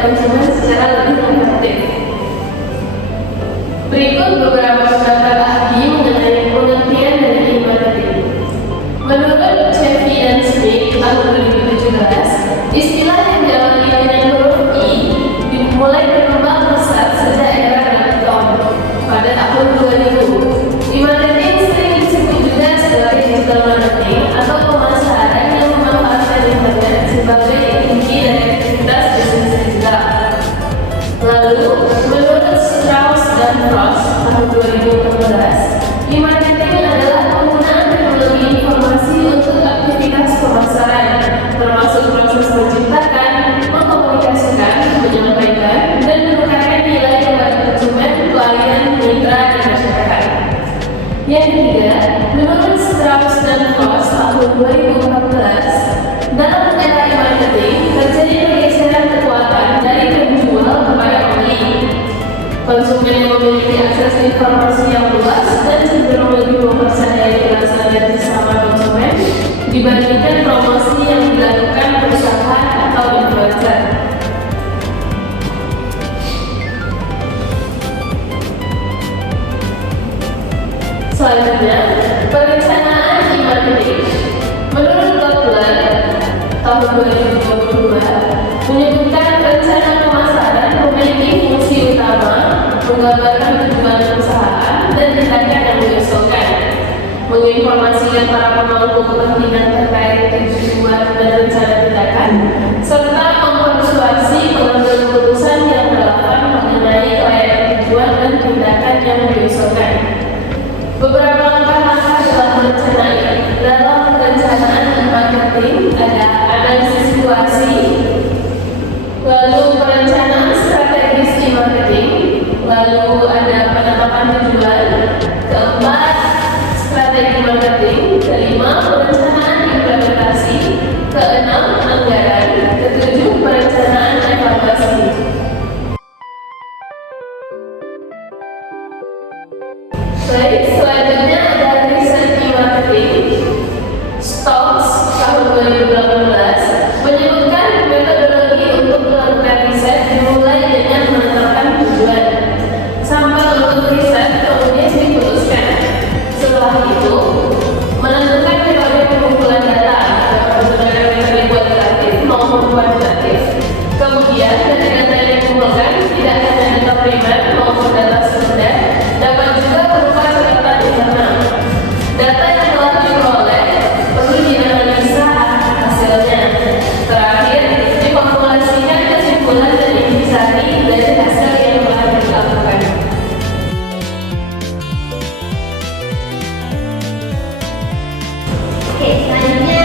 konsumen secara lebih efektif. Berikut beberapa pendapat ahli mengenai pengertian dari e-marketing. Menurut Chevy dan Smith tahun 2017, istilah yang diawali dengan huruf I dimulai berkembang pesat sejak era .com pada tahun 2000. E-marketing sering disebut juga sebagai digital marketing atau pemasaran yang memanfaatkan internet sebagai inti dari aktivitas bisnis digital. Lalu, menurut Strauss dan Frost tahun 2014, e-marketing adalah penggunaan teknologi informasi untuk aktivitas pemasaran, termasuk proses menciptakan, mengkomunikasikan, menyampaikan, dan menukarkan nilai kepada konsumen, klien, mitra, dan masyarakat. Yang ketiga, menurut Strauss dan Frost tahun 2014, dalam era e-marketing terjadi pergeseran kekuatan dari penjual kepada pembeli. Konsumen yang memiliki akses informasi yang luas dan cenderung lebih mempercayai perasaan dan sesama konsumen dibandingkan promosi yang dilakukan perusahaan atau influencer. Selanjutnya, perencanaan e-marketing. Menurut Kotler tahun 2022 menyebutkan rencana pemasaran memiliki fungsi utama menggambarkan tujuan perusahaan dan tindakan yang diusulkan, menginformasikan para pemangku kepentingan terkait tujuan dan rencana tindakan, serta mempersuasi pengambil keputusan yang relevan mengenai kelayakan tujuan dan tindakan yang diusulkan. Beberapa langkah-langkah dalam perencanaan e-marketing ada analisis situasi, lalu perencanaan strategis e-marketing, lalu ada penetapan tujuan, keempat strategi marketing, kelima perencanaan implementasi, keenam anggaran, ketujuh perencanaan evaluasi. Baik, selanjutnya ada riset e-marketing. Stokes tahun 2018 menyebutkan metodologi untuk melakukan riset dimulai dengan menetapkan tujuan. Sampel untuk riset kemudian diputuskan. Setelah itu, menentukan metode pengumpulan data menggunakan metode kualitatif maupun kuantitatif. Kemudian, data yang dikumpulkan tidak hanya data primer maupun data sekunder, dapat juga berupa catatan internal. Data yang telah diperoleh perlu dianalisa hasilnya. Terakhir, diformulasikan kesimpulan dan intisari dari hasil yang telah dilakukan. Oke, selanjutnya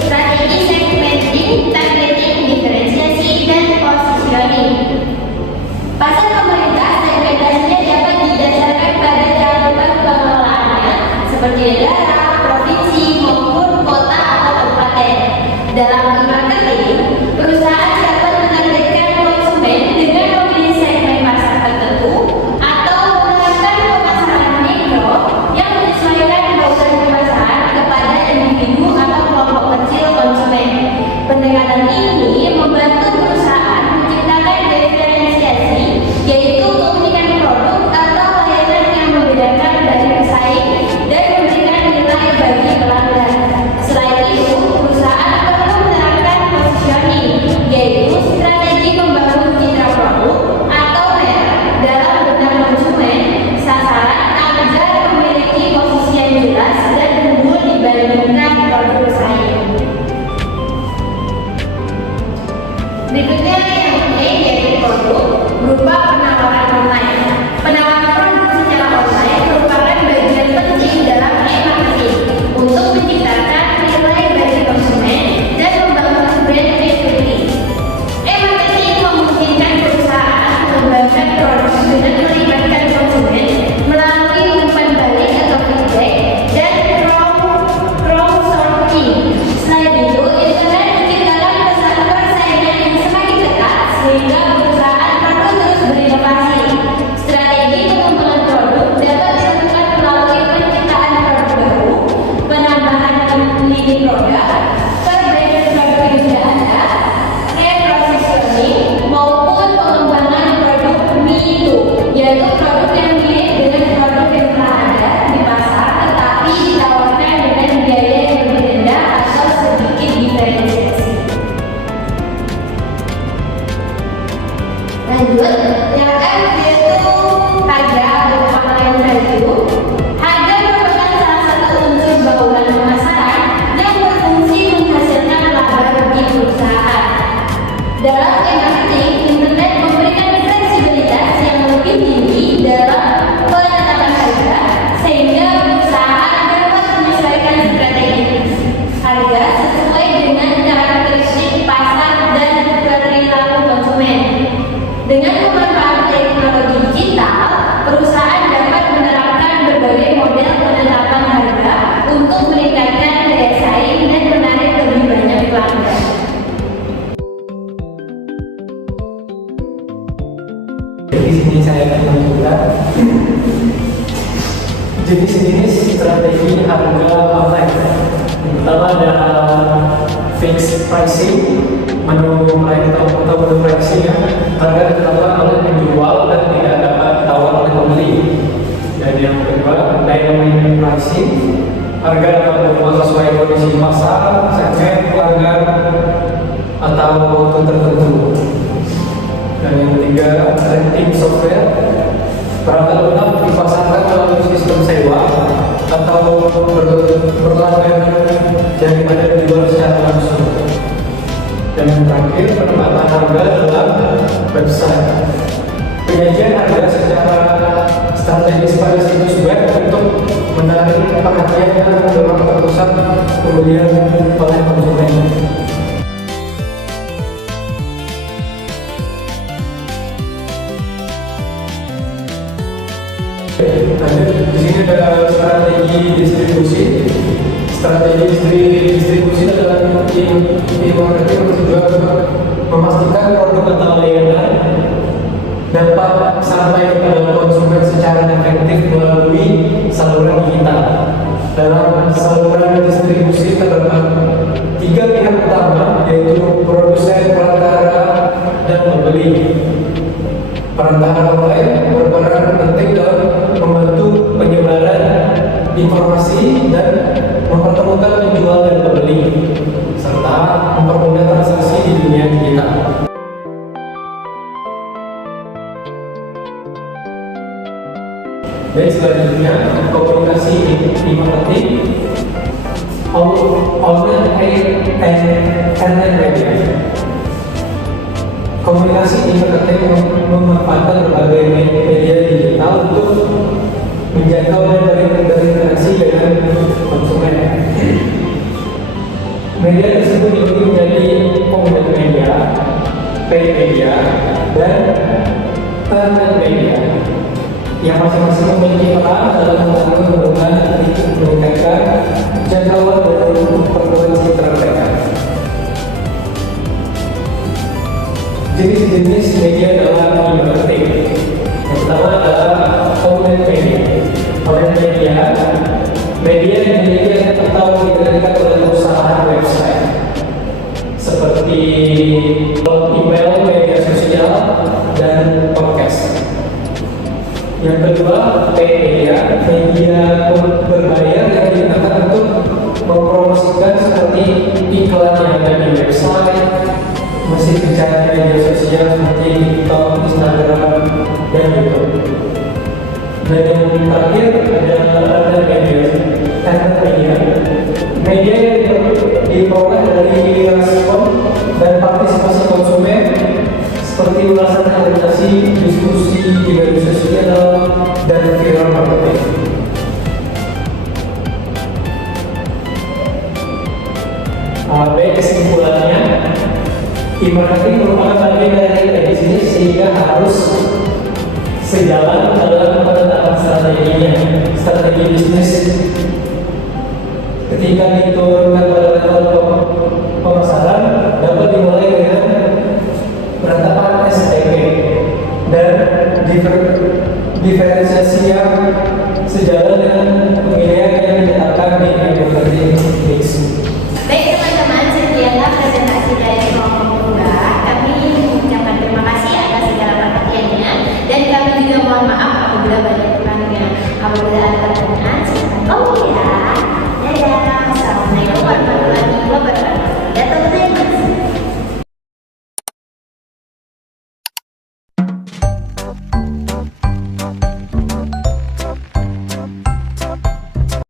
strategi segmenting, targeting, diferensiasi, dan positioning. Pasar pemerintah segmentasinya dapat didasarkan pada cakupan pengelolaannya seperti daerah, provinsi, maupun kota atau kabupaten. Dalam e-marketing, perusahaan dapat menargetkan konsumen dengan memilih segmen pasar tertentu atau menerapkan pemasaran mikro yang menyesuaikan kebutuhan pemasaran kepada individu atau kelompok kecil konsumen. Pendekatan ini membantu perusahaan menciptakan diferensiasi, yaitu keunikan produk atau layanan yang membedakan dari pesaing dan memberikan nilai bagi pelanggan. Selain itu, perusahaan perlu menerapkan positioning, yaitu strategi membangun citra produk atau merek dalam benak konsumen sasaran agar memiliki posisi yang jelas dan unggul dibandingkan produk pesaing. Berikutnya yang E yaitu produk berupa penawaran online. Penawaran produk secara online merupakan bagian penting dalam e-marketing untuk menciptakan nilai bagi konsumen dan membangun brand equity. E-marketing memungkinkan perusahaan mengembangkan produk dengan melibatkan konsumen melalui umpan balik atau feedback dan crowdsourcing. Selain itu, internet menciptakan persaingan yang semakin ketat sehingga perusahaan perlu terus berinovasi jenis-jenis strategi harga online. Yang pertama ada fixed pricing, menu pricing ya, harga ditetapkan oleh penjual dan tidak dapat ditawar oleh pembeli. Dan yang kedua, dynamic pricing, harga dapat berubah sesuai kondisi pasar, segmen pelanggan atau waktu tertentu. Dan yang ketiga, renting software, perangkat lunak dipasarkan melalui sistem sewa atau berlangganan daripada dijual secara langsung. Dan yang terakhir, penempatan harga dalam website, penyajian harga secara strategis pada situs web untuk menarik perhatian dan mendorong terpusat pembelian oleh konsumen. Lanjut, di sini ada strategi distribusi. Strategi distribusi adalah e-marketing bertujuan untuk memastikan produk atau layanan dapat sampai kepada konsumen secara efektif melalui saluran digital. Dalam saluran distribusi terdapat 3 pihak utama, yaitu produsen, perantara, dan pembeli. Perantara online berperan penting dalam membantu penyebaran informasi dan mempertemukan penjual dan pembeli, serta mempermudah transaksi di dunia digital. Dan selanjutnya, komunikasi di marketing, online and media. Komunikasi di marketing memanfaatkan berbagai media digital untuk menjangkau dan berinteraksi dengan konsumen. Media tersebut dibagi menjadi content media, paid media, dan earned media, yang masing-masing memiliki peran dalam membangun hubungan meningkatkan jangkauan dan frekuensi mereka. Jenis-jenis media dalam marketing. Yang pertama adalah content media. Content media, media yang dimiliki atau didirikan oleh perusahaan website, seperti email, media sosial, dan podcast. Yang kedua, paid media, media berbayar yang digunakan untuk mempromosikan seperti iklan yang ada di website, mesin pencarian media sosial seperti TikTok, Instagram, dan YouTube. Dan yang terakhir ada media, media yang diperoleh dari respon dan partisipasi konsumen, seperti ulasan argumentasi, diskusi di media sosial, dan viral marketing. Baik, kesimpulannya, e-marketing merupakan bagian dari bisnis sehingga harus sejalan dalam penetapan strategi bisnis. Ketika diturunkan pada level pemasaran, dapat dimulai dengan penetapan STP dan diferensiasi yang sejalan dengan pemilihan yang ditetapkan di marketing mix. Baik teman-teman, sekianlah presentasi dari kelompok kedua. Kami mengucapkan terima kasih atas segala perhatiannya, dan kami juga mohon maaf apabila banyak kurangnya. Apabila ada